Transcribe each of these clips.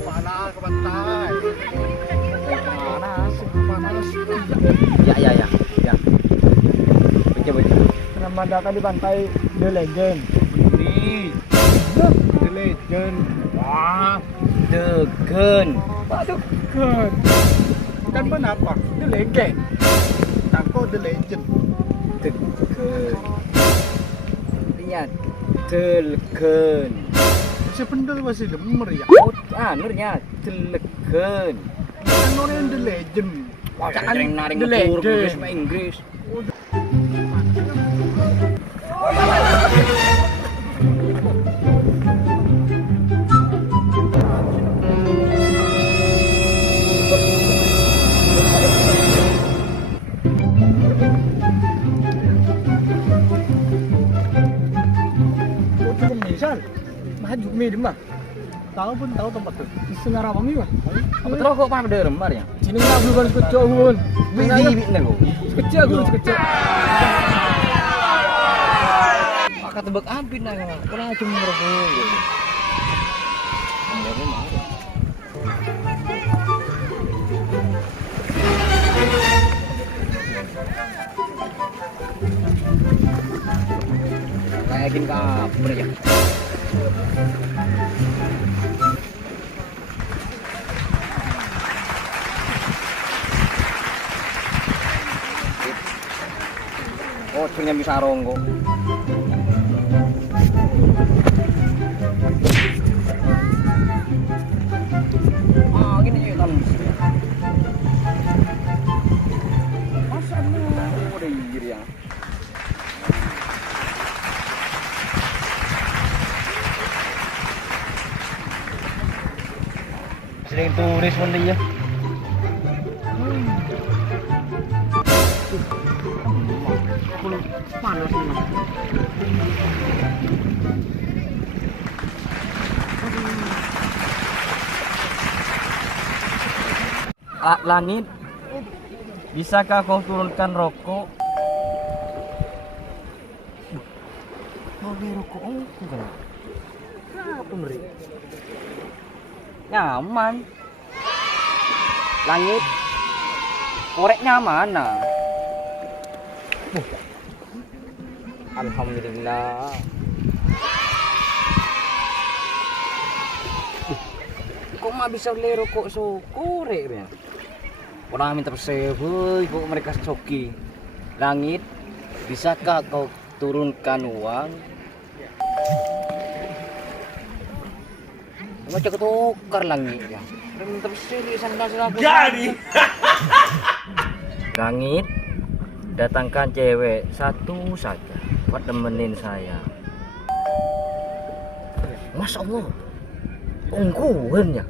Mana ke pantai? Panas. Panas. Ya. Baca. Nama data di pantai The Legend. Ini The Legend. Wah, Degen. waduh kan. Kan kenapa? The Legend. Tangko The Legend. Degen. Artinya delegen. Masih bener masih demer ya. Nurnya delegen. Kan orang The Legend. Wah, Jangan sering naring The ngetur Legend. bahasa Inggris. Cukup misal. Maju mi mah. Tahu pun tahu tempat tuh. Di Senarawang ini mah. Apa terus kok paham dari rembar ya? Sini nggak belum harus kecok pun. Bibit nih kok. Kecil aku kecil. Maka tebak ampin nah, kalau cuma merokok. Enggak mau. Kayakin kabur ya. Oh, punya bisa ronggo. Ah, gini ya kan. Masa udah hijir ya. Sering turis pun dia. Panas nih. Langit, bisakah kau turunkan rokok? Mau beli rokok aku kan? Apa meri? Nyaman. Langit, koreknya mana? Alhamdulillah. Kok mah bisa beli rokok so korek ya? Orang minta pesewuy, kok mereka coki. Langit, bisakah kau turunkan uang? Macam ketukar langit ya. Orang minta pesewuy, sana aku. Jadi. Langit, datangkan cewek satu saja buat nemenin saya. Masya Allah, ungguan ya.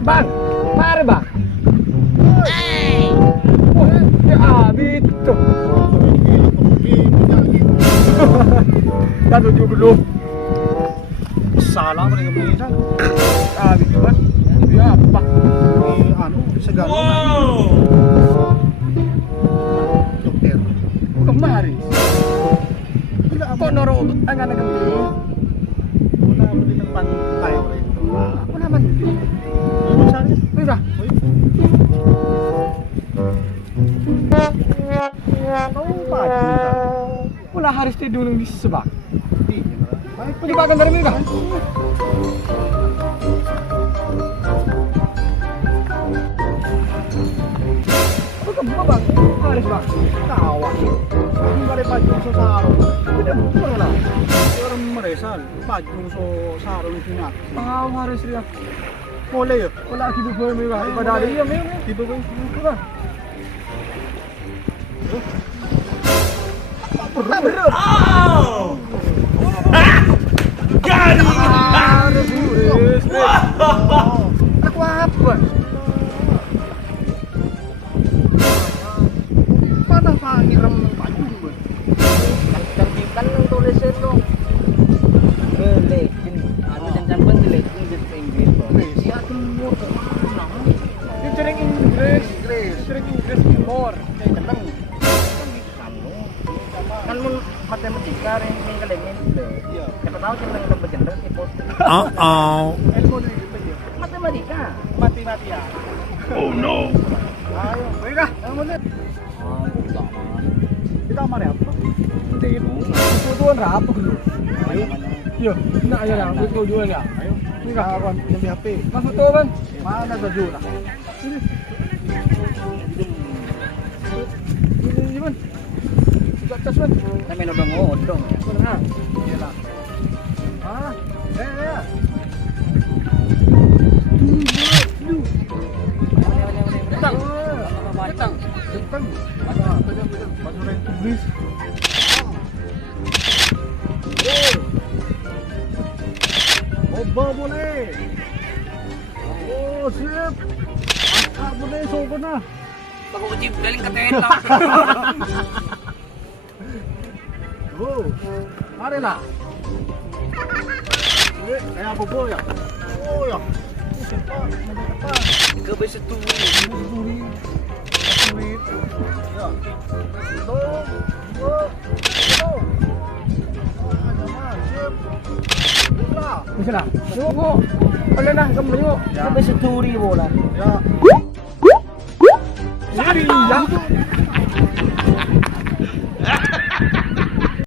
Bang, mari bang. Wah, ya abis tuh. Dan tujuh belum. Salah mereka bisa. Abis tuh bang. Ya apa? Anu segala. Dokter. Kemari. Kok noro anak-anak kembali? Kita di depan kayu itu. Apa namanya? Misalnya, bisa. Oh, maju. Pula harus tidur di sebak. Baik, penyebakan dari mereka. Apa kamu bang? Harus bang. Kawan. Dari pajung so sarung. Tidak pun lah. Orang meresal. Pajung so sarung itu nak. Tahu harus dia. Boleh ya? Wala hidup gue mewah. Ibadah dia mewah. Hidup gue mewah. Oh! Gari! Aku apa? Mana ngiram ng payung ba? Kan ng tulisin no. Legend. Ano dyan ba legend dito sa English po? Siya itong more ko na. Yung sering English. Sering English more. Kaya katang. Kan mun matematika rin yung kalingin. Iya. Kaya tahu sih lang ng bagyan ipot. Elmo din ito yun. Matematika. Mati-mati ya. Oh no. Ayo, baik ang muna. Buta man. Kita mari apa? Hindi no. Tutuan rapo dulu. Ayo. Iya, na ayo lang, ikaw jual ya. Ayo. Ini kawan demi HP. Masuk tuh, Bang. Mana ada jual? Ini, Bang. Sudah cas, Bang. Kami nodong-odong ya. Mana? Iya lah. Ah, ya. Datang. Datang. Datang. Baju yang tulis. Oba boleh. Oh, siap. Angka boleh, sobo na. Pag-uujib, galing ka tela. Oh, mari lah. Kaya apa po ya? Oh ya. Gabay sa tuwi. Sulit. Ya. Satu, dua, satu. Siap. Bisa lah. Yuk, Bu. Wala na, kembali mo. Gabay sa turi mo lang. Ya. Sari, ya.